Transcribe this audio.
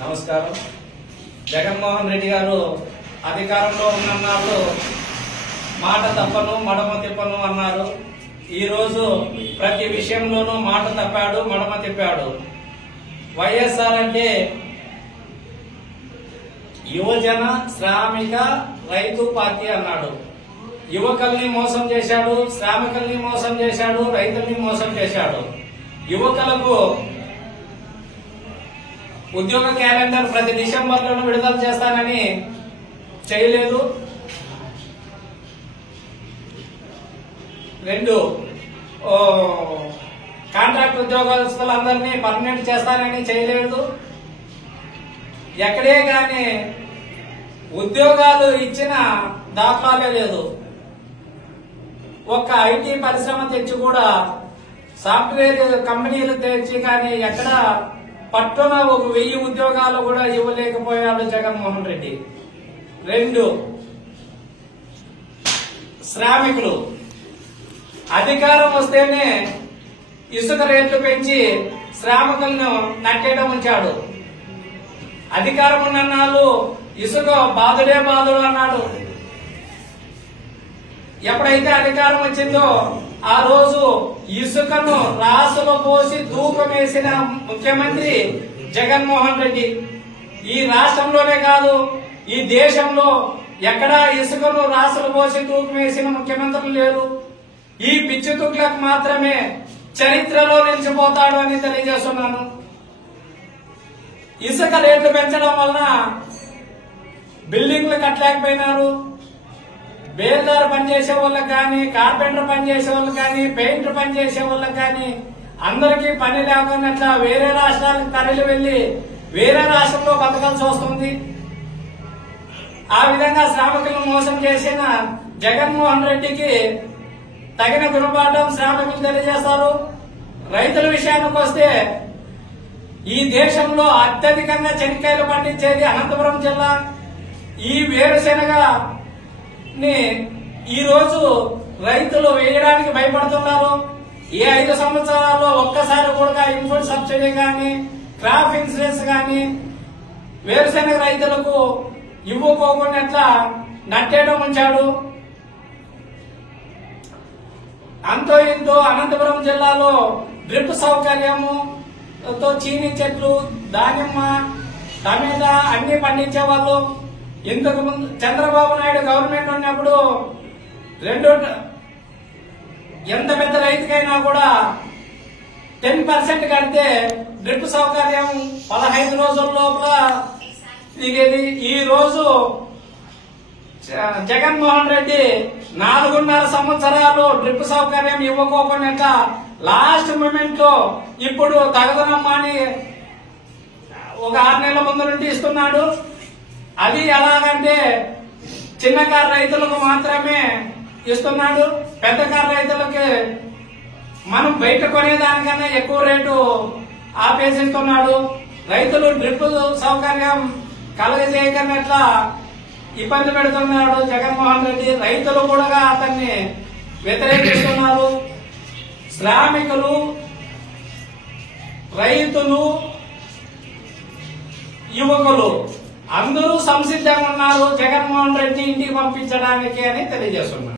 నమస్కారం. జగన్మోహన్ రెడ్డి గారు అధికారంలో ఉన్నన్నాళ్ళు మాట తప్పను మడమ తిప్పను అన్నారు. ఈ రోజు ప్రతి విషయంలోనూ మాట తప్పాడు, మడమ తిప్పాడు. వైఎస్ఆర్ అంటే యువజన శ్రామిక రైతు పార్టీ అన్నాడు. యువకుల్ని మోసం చేశాడు, శ్రామికుల్ని మోసం చేశాడు, రైతుల్ని మోసం చేశాడు. యువకులకు ఉద్యోగ క్యాలెండర్ ప్రతి డిసెంబర్లోనూ విడుదల చేస్తానని చేయలేదు. 2 కాంట్రాక్ట్ ఉద్యోగస్తులందరినీ పర్మనెంట్ చేస్తానని చేయలేదు. ఎక్కడే గాని ఉద్యోగాలు ఇచ్చిన దాఖలాలే లేదు. ఒక్క ఐటీ పరిశ్రమ తెచ్చి కూడా సాఫ్ట్వేర్ కంపెనీలు తెచ్చి కానీ ఎక్కడ పట్టున 1000 ఉద్యోగాలు కూడా ఇవ్వలేకపోయాడు జగన్మోహన్ రెడ్డి. 2 శ్రామికులు అధికారం వస్తేనే ఇసుక రేట్లు పెంచి శ్రామికులను నట్టేయడం ఉంచాడు. అధికారం ఉన్నన్నాళ్ళు ఇసుక బాధుడే బాధుడు అన్నాడు. ఎప్పుడైతే అధికారం వచ్చిందో ఆ రోజు ఇసుకను రాసులో పోసి తూకం వేసిన ముఖ్యమంత్రి జగన్మోహన్ రెడ్డి. ఈ రాష్ట్రంలోనే కాదు, ఈ దేశంలో ఎక్కడా ఇసుకను రాసులు పోసి తూకం వేసిన ముఖ్యమంత్రులు లేరు. ఈ పిచ్చి తుక్లకు మాత్రమే చరిత్రలో నిలిచిపోతాడు అని తెలియజేస్తున్నాను. ఇసుక రేట్లు పెంచడం వలన బిల్డింగ్లు కట్టలేకపోయినారు. బేల్దారు పనిచేసే వాళ్ళకి కానీ, కార్పెంటర్ పనిచేసే వాళ్ళకి కానీ, పెయింటర్ పనిచేసే వాళ్ళకి కానీ అందరికీ పని లేకుండా వేరే రాష్ట్రాలకు తరలి వెళ్లి వేరే రాష్ట్రంలో బతకాల్సి వస్తుంది. ఆ విధంగా శ్రామికులను మోసం చేసిన జగన్మోహన్ రెడ్డికి తగిన గుణపాఠం శ్రామికులు తెలియజేస్తారు. రైతుల విషయానికి వస్తే ఈ దేశంలో అత్యధికంగా చెనిక్కాయలు పండించేది అనంతపురం జిల్లా. ఈ వేరుశెనగ ఈ రోజు రైతులు వేయడానికి భయపడుతున్నారు. ఈ 5 సంవత్సరాల్లో ఒక్కసారి కూడా ఇన్పుట్ సబ్సిడీ గాని, క్రాప్ ఇన్సూరెన్స్ గాని వేరుశెనగ రైతులకు ఇవ్వకోకుండా నట్టేయడం ఉంచాడు. అంతో ఇంతో అనంతపురం జిల్లాలో డ్రిప్ సౌకర్యముతో చీనీ చెట్లు, దానిమ్మ, టమేటా అన్ని పండించే వాళ్ళు. ఇంతకు ముందు చంద్రబాబు నాయుడు గవర్నమెంట్ ఉన్నప్పుడు ఎంత పెద్ద రైతుకైనా కూడా 10% కడితే డ్రిప్ సౌకర్యం 15 రోజుల లోపల దిగేది. ఈ రోజు జగన్మోహన్ రెడ్డి 4.5 సంవత్సరాలు డ్రిప్ సౌకర్యం ఇవ్వకోకుండా లాస్ట్ మూమెంట్ లో ఇప్పుడు తగదనమ్మా అని ఒక 6 నెలల ముందు నుండి ఇస్తున్నాడు. అది ఎలాగంటే చిన్న కారు రైతులకు మాత్రమే ఇస్తున్నాడు. పెద్ద కారు రైతులకి మనం బయట కొనేదానికన్నా ఎక్కువ రేటు ఆపేసిస్తున్నాడు. రైతులు డ్రిప్ సౌకర్యం కలగజేయకన్నట్లా ఇబ్బంది పెడుతున్నాడు జగన్మోహన్ రెడ్డి. రైతులు కూడా అతన్ని వ్యతిరేకిస్తున్నారు. శ్రామికులు, రైతులు, యువకులు అందరూ సంసిద్ధంగా ఉన్నారు జగన్మోహన్ రెడ్డి ఇంటికి పంపించడానికి అని తెలియజేస్తున్నారు.